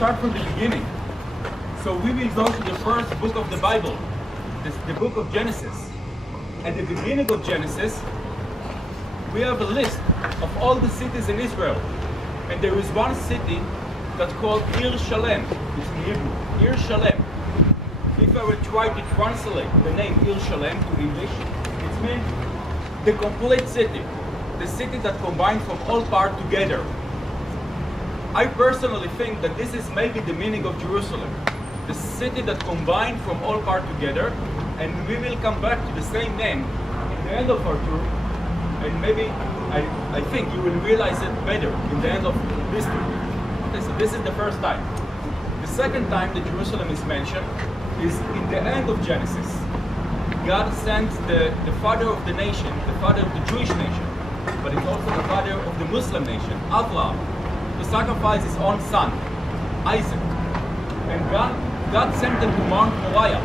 start from the beginning. So we will go to the first book of the Bible, the book of Genesis. At the beginning of Genesis, we have a list of all the cities in Israel. And there is one city that's called Ir Shalem. It's in Hebrew, Ir Shalem. If I would try to translate the name Ir Shalem to English, it means the complete city. The city that combines from all parts together. I personally think that this is maybe the meaning of Jerusalem. The city that combined from all parts together, and we will come back to the same name in the end of our tour, and maybe I think you will realize it better in the end of this tour. Okay, so this is the first time. The second time that Jerusalem is mentioned is in the end of Genesis. God sent the father of the nation, the father of the Jewish nation, but it's also the father of the Muslim nation, Abraham, to sacrifice his own son, Isaac. And God sent them to Mount Moriah.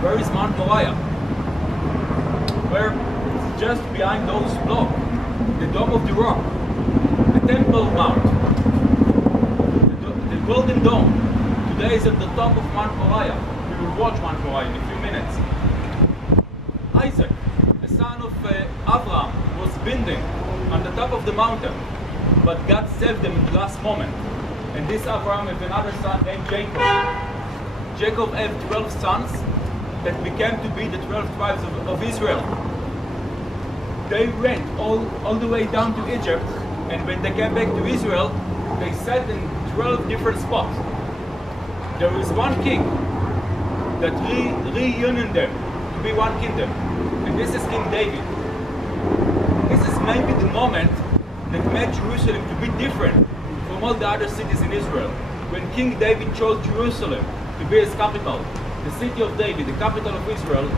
Where is Mount Moriah? Where it's just behind those blocks, the Dome of the Rock, the Temple Mount, the Golden Dome. Today is at the top of Mount Moriah. We will watch Mount Moriah in a few minutes. Isaac, the son of Abraham, was binding on the top of the mountain, but God saved them in the last moment. And this Abraham has another son named Jacob. Jacob had 12 sons that became to be the 12 tribes of Israel. They went all the way down to Egypt, and when they came back to Israel, they sat in 12 different spots. There is one king that reunited them to be one kingdom, and this is King David. This is maybe the moment that made Jerusalem to be different from all the other cities in Israel. When King David chose Jerusalem to be his capital, the city of David, the capital of Israel,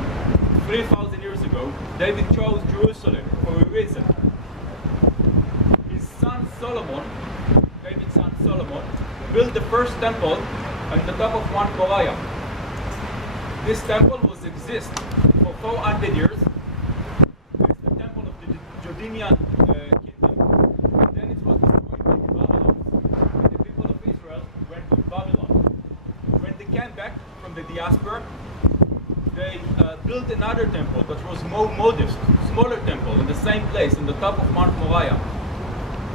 3,000 years ago, David chose Jerusalem for a reason. His son Solomon, David's son Solomon, built the first temple on the top of Mount Moriah. This temple was exist for 400 years. It's the temple of the Jordanian kingdom. And then it was destroyed by the Babylonians. And the people of Israel went to Babylon. When they came back from the diaspora, they built another temple that was more modest, smaller temple in the same place, on the top of Mount Moriah.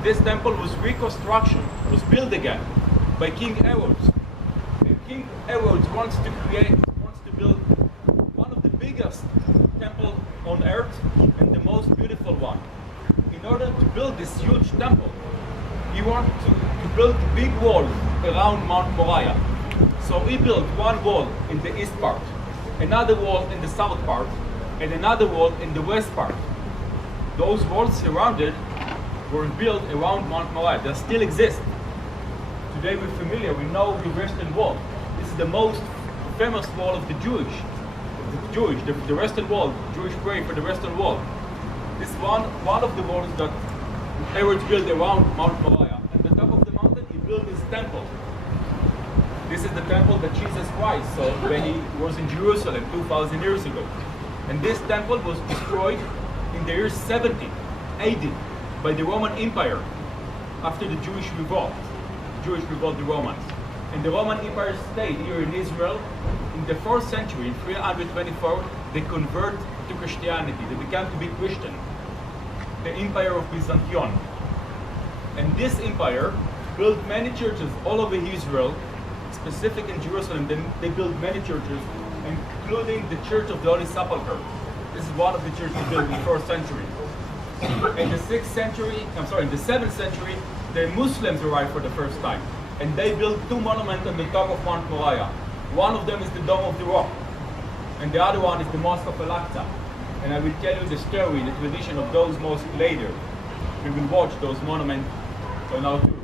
This temple was reconstruction, was built again by King Herod. And King Herod wants to build one of the biggest temple on earth and the most beautiful one. In order to build this huge temple, he wanted to build big walls around Mount Moriah. So he built one wall in the east part, another wall in the south part, and another wall in the west part. Those walls surrounded were built around Mount Moriah. They still exist. Today we're familiar, we know the Western Wall. This is the most famous wall of the Western Wall, Jewish prayer for the Western Wall. This one of the walls that Herod built around Mount Moriah. At the top of the mountain, he built his temple. This is the temple that Jesus Christ saw when he was in Jerusalem 2,000 years ago. And this temple was destroyed in the year 70 AD by the Roman Empire after the Jewish revolt. The Romans. And the Roman Empire stayed here in Israel. In the 4th century, in 324, they converted to Christianity. They began to be Christian. The Empire of Byzantium. And this empire built many churches all over Israel, specific in Jerusalem. They built many churches, including the Church of the Holy Sepulchre. This is one of the churches built in the 4th century. In the 7th century, the Muslims arrived for the first time. And they built two monuments on the top of Mount Moriah. One of them is the Dome of the Rock, and the other one is the Mosque of Al-Aqsa. And I will tell you the story, the tradition of those mosques later. We will watch those monuments on our tour.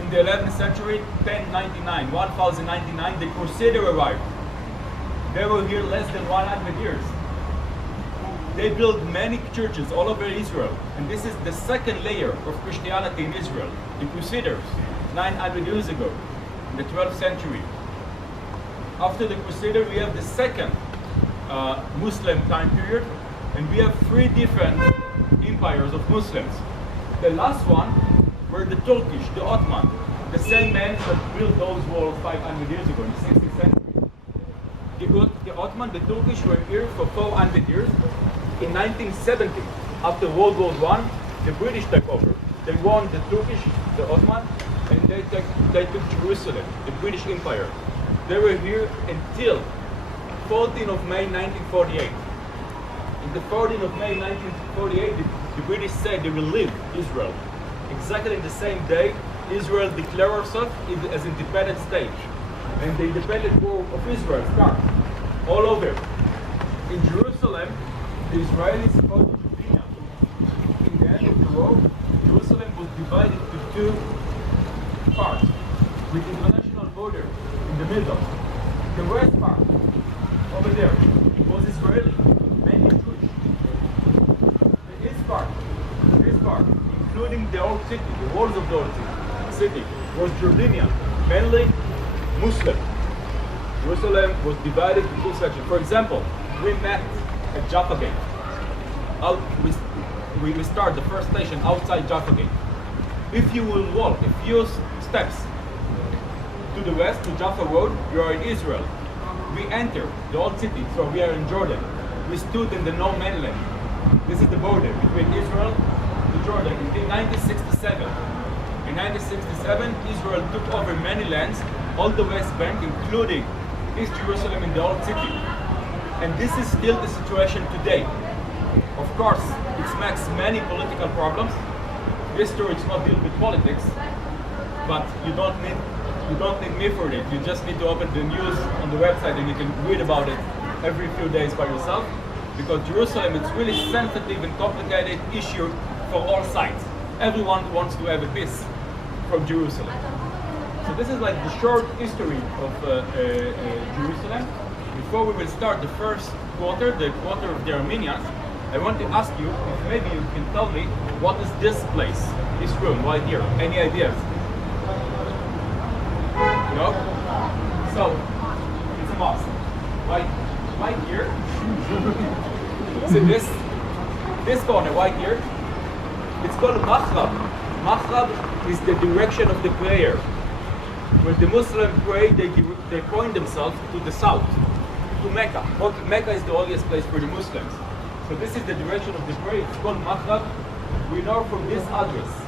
In the 11th century, 1099, the Crusaders arrived. They were here less than 100 years. They built many churches all over Israel, and this is the second layer of Christianity in Israel. The Crusaders, 900 years ago, in the 12th century. After the Crusaders, we have the second Muslim time period, and we have three different empires of Muslims. The last one were the Turkish, the Ottoman. the same men that built those walls 500 years ago in the 16th century. The Ottoman, the Turkish were here for 400 years. In 1970, after World War I, the British took over. They won the Turkish, the Ottoman, and they took Jerusalem, the British Empire. They were here until 14th of May 1948. In the 14th of May 1948, the British said they will leave Israel. Exactly in the same day, Israel declared herself as independent state. And the independent war of Israel starts all over. In Jerusalem, the Israelis fought Judea. In the end of the war, Jerusalem was divided into two parts, with the international border in the middle. The west part, over there, was Israeli, mainly Jewish. The east part, this part, including the old city, the walls of the old city, was Jordanian, mainly Muslim. Jerusalem was divided into two sections. For example, we met at Jaffa Gate. We start the first station outside Jaffa Gate. If you will walk a few steps to the west, to Jaffa Road, you are in Israel. We enter the old city, so we are in Jordan. We stood in the no manland. This is the border between Israel and Jordan until 1967. In 1967, Israel took over many lands, all the West Bank, including East Jerusalem in the old city. And this is still the situation today. Of course, it smacks many political problems. History is not deal with politics, but you don't need me for it. You just need to open the news on the website and you can read about it every few days by yourself. Because Jerusalem is really sensitive and complicated issue for all sides. Everyone wants to have a piece from Jerusalem. So this is like the short history of Jerusalem. Before we will start the first quarter, the quarter of the Armenians, I want to ask you if maybe you can tell me what is this place, this room right here? Any ideas? No? So, it's a mosque. Right here. So this corner right here, it's called Maghrab. Maghrab is the direction of the prayer. When the Muslims pray, they point themselves to the south, to Mecca. Mecca is the holiest place for the Muslims. So this is the direction of the prayer. It's called Maghrab. We know from this address